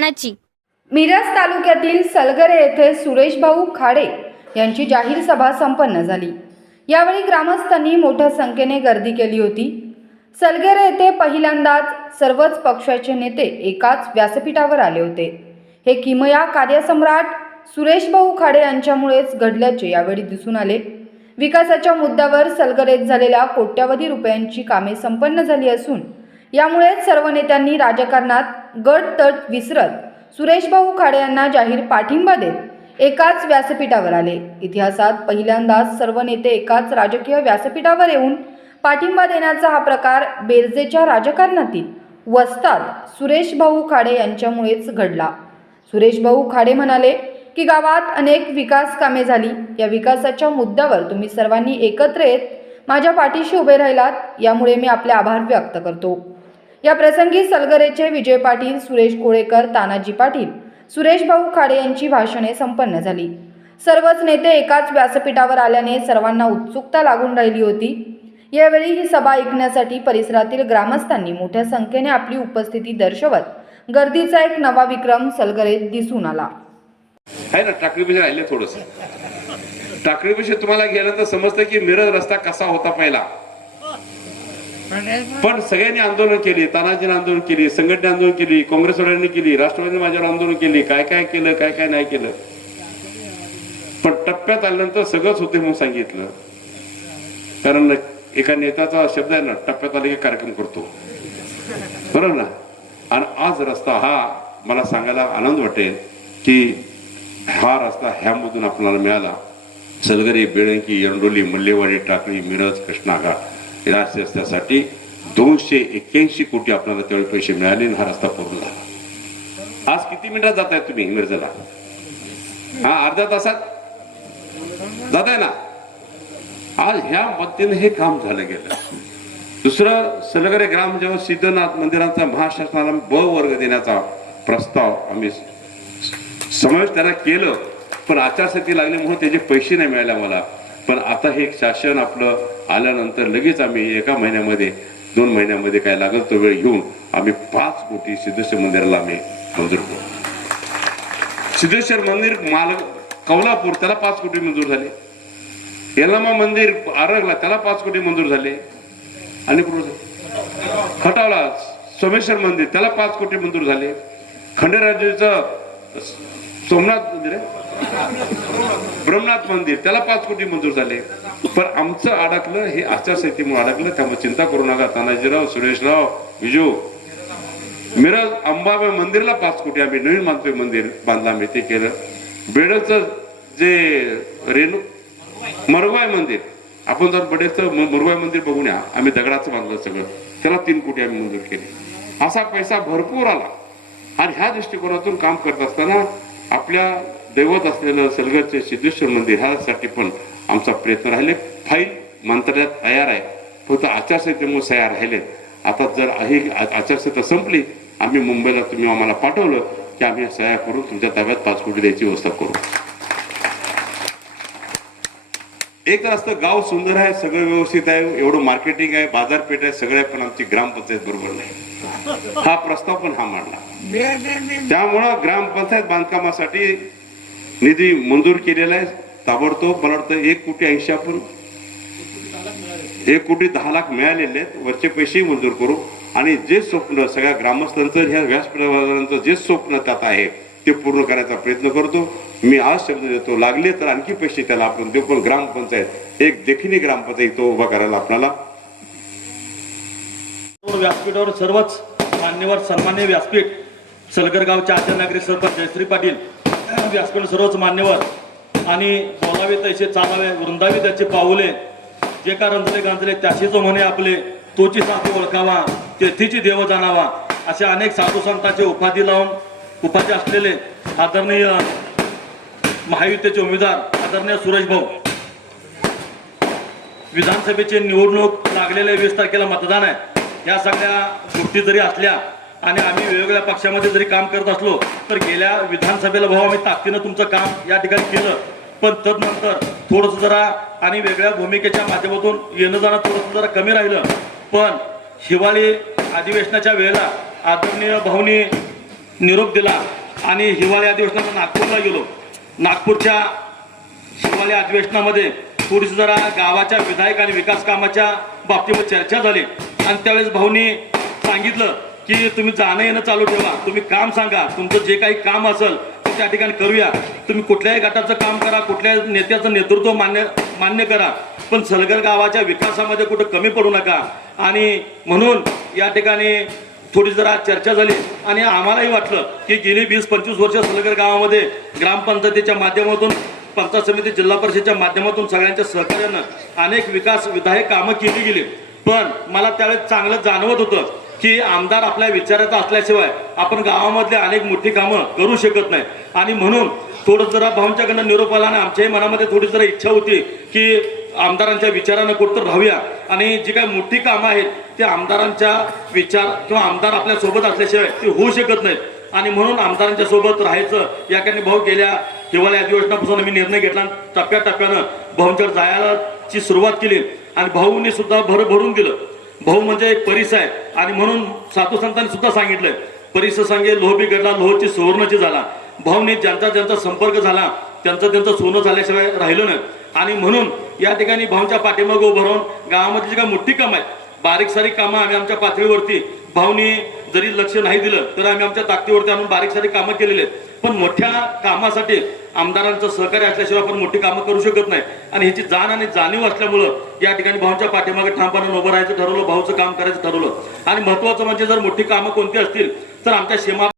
आव्हानाची. मिरज तालुक्यातील सलगरे येथे सुरेश भाऊ खाडे यांची जाहीर सभा संपन्न झाली. यावेळी ग्रामस्थांनी मोठ्या संख्येने गर्दी केली होती. सलगरे येथे पहिल्यांदाच सर्वच पक्षाचे नेते एकाच व्यासपीठावर आले होते. हे किमया कार्यसम्राट सुरेश भाऊ खाडे यांच्यामुळेच घडल्याचे यावेळी दिसून आले. विकासाच्या मुद्द्यावर सलगरेत झालेल्या कोट्यावधी रुपयांची कामे संपन्न झाली असून यामुळेच सर्व नेत्यांनी राजकारणात गट तट विसरत सुरेशभाऊ खाडे यांना जाहीर पाठिंबा देत एकाच व्यासपीठावर आले. इतिहासात पहिल्यांदाच सर्व नेते एकाच राजकीय व्यासपीठावर येऊन पाठिंबा देण्याचा हा प्रकार बेरजेच्या राजकारणातील वस्तात सुरेशभाऊ खाडे यांच्यामुळेच घडला. सुरेशभाऊ खाडे म्हणाले की गावात अनेक विकास कामे झाली. या विकासाच्या मुद्द्यावर तुम्ही सर्वांनी एकत्र येत माझ्या पाठीशी उभे राहिलात. यामुळे मी आपले आभार व्यक्त करतो. या प्रसंगी सलगरेचे विजय पाटील सुरेश कोळेकर तानाजी पाटील सुरेश भाऊ खाडे यांची भाषणे संपन्न झाली. सर्वच नेते एकाच व्यासपीठावर आल्याने सर्वांना उत्सुकता लागून राहिली होती. यावेळी ही सभा ऐकण्यासाठी परिसरातील ग्रामस्थांनी मोठ्या संख्येने आपली उपस्थिती दर्शवत गर्दीचा एक नवा विक्रम सलगरेत दिसून आला. आहे ना टाकळीपेक्षा राहिले थोडस. टाकळीपेक्षा तुम्हाला गेलं तर समजतं की मिरज रस्ता कसा होता पहिला. पण सगळ्यांनी आंदोलन केली तानाजीने आंदोलन केली संघटने आंदोलन केली काँग्रेसवाल्यांनी केली राष्ट्रवादीने माझ्यावर आंदोलन केली काय काय केलं काय काय नाही केलं. पण टप्प्यात आल्यानंतर सगळंच होते म्हणून सांगितलं. कारण एका नेत्याचा शब्द आहे ना टप्प्यात आले की कार्यक्रम करतो. बरोबर ना? आणि आज रस्ता हा मला सांगायला आनंद वाटेल की हा रस्ता ह्यामधून आपल्याला मिळाला. सलगरी बेळंकी एरंडोली मल्लेवाडी टाकळी मिरज कृष्णाघाट. या रस्त्यासाठी दोनशे एक्क्याऐंशी कोटी आपल्याला तेवढे पैसे मिळाले आणि हा रस्ता पूर्ण झाला. आज किती मिनिटात जात आहे तुम्ही मिरजला? हा अर्ध्या तासात? जात आहे ना? आज ह्या मध्येने हे काम झालं गेलं. दुसरं सलगरे ग्राम जेव्हा सिद्धनाथ मंदिराचा महाशासनाला ब वर्ग देण्याचा प्रस्ताव आम्ही समावेश त्याला केलं पण आचारसंहिता लागल्यामुळे त्याचे पैसे नाही मिळाले मला पण आता हे शासन आपलं आल्यानंतर लगेच आम्ही एका महिन्यामध्ये दोन महिन्यामध्ये काय लागल तो वेळ घेऊन आम्ही पाच कोटी सिद्धेश्वर मंदिराला आम्ही मंजूर करू. सिद्धेश्वर मंदिर माल कौलापूर त्याला पाच कोटी मंजूर झाले. येलामा मंदिर आरगला त्याला पाच कोटी मंजूर झाले. आणि कुठं खटावला सोमेश्वर मंदिर त्याला पाच कोटी मंजूर झाले. खंडेराजेचं सोमनाथ मंदिर आहे. ब्रह्मनाथ मंदिर त्याला पाच कोटी मंजूर झाले. पण आमचं अडकलं हे आचारसंहितेमुळे अडकलं त्यामुळे चिंता करू नका. तानाजीराव सुरेशराव विजू. मिरज अंबाबाई मंदिरला पाच कोटी आम्ही नवीन मानतोय मंदिर बांधलं आम्ही ते केलं. बेडचं जे रेणू मरवाय मंदिर. आपण जर बडेचं मरवाय मंदिर बघून या आम्ही दगडाचं बांधलं सगळं. त्याला तीन कोटी आम्ही मंजूर केले. असा पैसा भरपूर आला. आणि ह्या दृष्टिकोनातून काम करत असताना आपल्या दैवत असलेलं सलगरचे सिद्धेश्वर मंदिर ह्यासाठी पण आमचा प्रयत्न राहिले. फाईल मंत्रालयात तयार आहे. फक्त आचारसंहितेमुळे तयार राहिले आता जर ही आचारसंहिता संपली आम्ही मुंबईला तुम्ही आम्हाला पाठवलं की आम्ही सह्या करून तुमच्या ताब्यात पाच कोटी द्यायची व्यवस्था करू. एक तर असतं गाव सुंदर आहे सगळं व्यवस्थित आहे एवढं मार्केटिंग आहे बाजारपेठ आहे सगळं पण आमची ग्रामपंचायत बरोबर नाही. हा प्रस्ताव पण हा मांडला. त्यामुळं ग्रामपंचायत बांधकामासाठी निधी मंजूर केलेला आहे. ताबडतोब मला वाटतं एक कोटी ऐंशी आपण एक कोटी दहा लाख मिळालेले आहेत. वरचे पैसेही मंजूर करू. आणि जे स्वप्न सगळ्या ग्रामस्थांचं ह्या व्यासपीठाचं जे स्वप्न त्यात आहे ते पूर्ण करायचा प्रयत्न करतो. मी आज शब्द देतो. लागले तर आणखी पैसे त्याला आपण देऊ. पण ग्रामपंचायत एक देखील ग्रामपंचायत तो उभा करायला आपल्याला व्यासपीठावर सर्वच मान्यवर सन्मान्य व्यासपीठ सलगरगावचे आचार्य नागरी सरपंच जयश्री पाटील व्यासपीठ सर्वच मान्यवर आणि बोलावे तैसे चालावे वृंदावे त्याचे पाऊले. जे का रंजले गांजले त्याशीच म्हणे आपले तोची साथी ओळखावा तेथीची देव जाणावा असे अनेक साधू संतांचे उपाधी लावून उपाधी असलेले आदरणीय महायुतीचे उमेदवार आदरणीय सुरेश भाऊ. विधानसभेची निवडणूक लागलेल्या वीस तारखेला मतदान आहे. या सगळ्या गोष्टी जरी असल्या आणि आम्ही वेगवेगळ्या पक्षामध्ये जरी काम करत असलो तर गेल्या विधानसभेला भाऊ आम्ही ताकदीनं तुमचं काम या ठिकाणी केलं. पण तदनंतर थोडंसं जरा आणि वेगळ्या भूमिकेच्या माध्यमातून येणं जाणं थोडंसं जरा कमी राहिलं. पण हिवाळी अधिवेशनाच्या वेळेला आदरणीय भाऊनी निरोप दिला आणि हिवाळी अधिवेशनाला नागपूरला गेलो. नागपूरच्या हिवाळी अधिवेशनामध्ये थोडीशी जरा गावाच्या विधायक आणि विकास कामाच्या बाबतीमध्ये चर्चा झाली. आणि त्यावेळेस भाऊनी सांगितलं की तुम्ही जाणं येणं चालू ठेवा. तुम्ही काम सांगा. तुमचं जे काही काम असेल ते त्या ठिकाणी करूया. तुम्ही कुठल्याही गटाचं काम करा कुठल्याही नेत्याचं नेतृत्व मान्य मान्य करा. पण सलगर गावाच्या विकासामध्ये कुठं कमी पडू नका. आणि म्हणून या ठिकाणी थोडी जरा चर्चा झाली. आणि आम्हालाही वाटलं की गेली वीस पंचवीस वर्ष सलगर गावामध्ये ग्रामपंचायतीच्या माध्यमातून पंचायत समिती जिल्हा परिषदेच्या माध्यमातून सगळ्यांच्या सहकार्यानं अनेक विकास विधायक कामं केली गेली. पण मला त्यावेळेस चांगलं जाणवत होतं की आमदार आपल्या विचाराचा असल्याशिवाय आपण गावामधले अनेक मोठी कामं करू शकत नाही. आणि म्हणून थोडं जरा भाऊंच्याकडनं निरोप आला आणि आमच्याही मनामध्ये थोडी जरा इच्छा होती की आमदारांच्या विचारानं कुठं राहूया. आणि जी काही मोठी कामं आहेत ते आमदारांच्या विचार किंवा आमदार आपल्यासोबत असल्याशिवाय ती होऊ शकत नाहीत. आणि म्हणून आमदारांच्या सोबत राहायचं या ठिकाणी भाऊ गेल्या हिवाळी अधिवेशनापासून मी निर्णय घेतला टप्प्याटप्प्यानं भाऊंच्यावर जायची सुरुवात केली. आणि भाऊंनी सुद्धा भर भरून दिलं. भाऊ म्हणजे एक परीस आहे. आणि म्हणून साधू संतांनी सुद्धा सांगितलंय परीस सांगे लोह बिघडला लोहची सुवर्णची झाला. भाऊनी ज्यांचा ज्यांचा संपर्क झाला त्यांचं त्यांचं सोनं झाल्याशिवाय राहिलं नाही. आणि म्हणून या ठिकाणी भाऊंच्या पाठीमागं उभं राहून गावामध्ये जी काही मोठी कामं आहेत बारीक सारीक कामं आम्ही आमच्या पातळीवरती भाऊनी जरी लक्ष नाही दिलं तर आम्ही आमच्या ताकदीवरती आणून बारीक सारीक कामं केलेली आहेत. पण मोठ्या कामासाठी आमदारांचं सहकार्य असल्याशिवाय आपण मोठी कामं करू शकत नाही. आणि ह्याची जाण आणि जाणीव असल्यामुळं या ठिकाणी भाऊंच्या पाठीमागे ठामपणानं उभं राहायचं ठरवलं भाऊचं काम करायचं ठरवलं. आणि महत्वाचं म्हणजे जर मोठी कामं कोणती असतील तर आमच्या सीमा